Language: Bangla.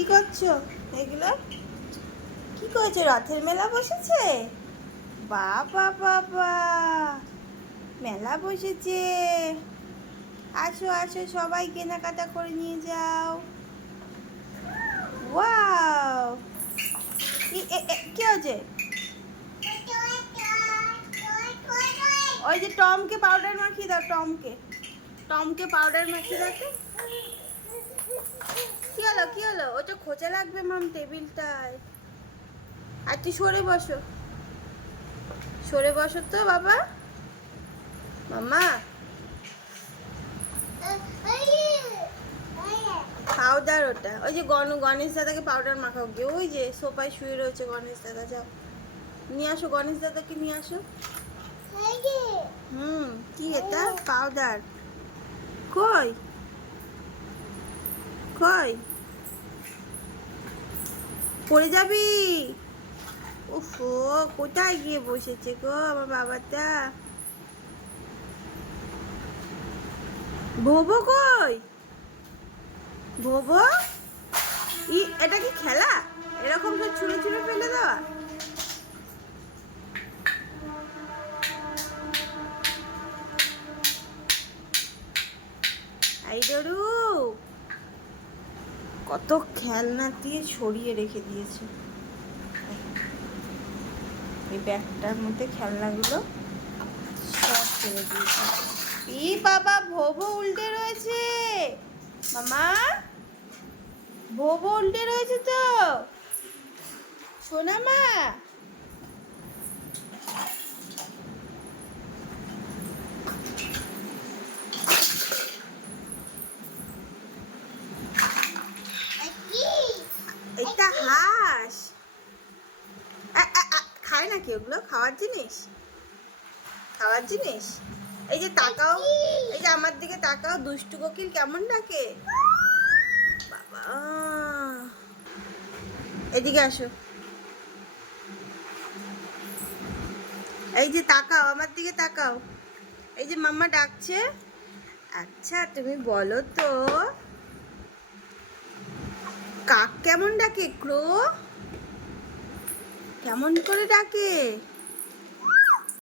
কি করছো এগুলো? কি করেছে? রথের মেলা বসেছে? বাবা বাবা, মেলা বসেছে। আসো আসো, সবাই কেনাকাটা করে নিয়ে যাও। ওয়াও, কি হয়েছে? ওই যে টমকে পাউডার মাখিয়ে দাও। টমকে টমকে পাউডার মাখিয়ে দাও তো। কি হলো কি হলো? ওটা খোঁচা লাগবে মাম টেবিলটায়। আর তুই সরে বসো, সরে বসো তো বাবা। মামা, পাউডার ওটা। ওই যে গণেশ দাদাকে পাউডার মাখাও গিয়ে। ওই যে সোফায় শুয়ে রয়েছে গণেশ দাদা, যাও নিয়ে আসো গণেশ দাদাকে নিয়ে আসো। কি এটা? পাউডার কই কই? পড়ে যাবি। উফো, কোথায় গিয়ে বসেছে গো আমার বাবাটা? ভোবো কই? ভোবো, এটা কি খেলা? এরকম সব ছুঁড়ে ছুঁড়ে ফেলে দেওয়া? এই ডরু, কত খেলনা দিয়ে ছড়িয়ে রেখে দিয়েছে। এই ব্যাগটার মধ্যে খেলনাগুলো সব ফেলে দিয়েছে। ই বাবা, ভোবো উল্টে রয়েছে। মামা, ভোবো উল্টে রয়েছে তো। সোনা মা, এটা হাঁস। খায় নাকি ওগুলো? খাওয়ার জিনিস? খাওয়ার জিনিস? এই যে তাকাও, এই যে আমার দিকে তাকাও, দুষ্টু কোকিল কেমন ডাকে বাবা। এদিকে আসো, এই যে তাকাও, আমার দিকে তাকাও। এই যে মাম্মা ডাকছে। আচ্ছা তুমি বলো তো, কাক কেমন ডাকে? ক্রো কেমন করে ডাকে?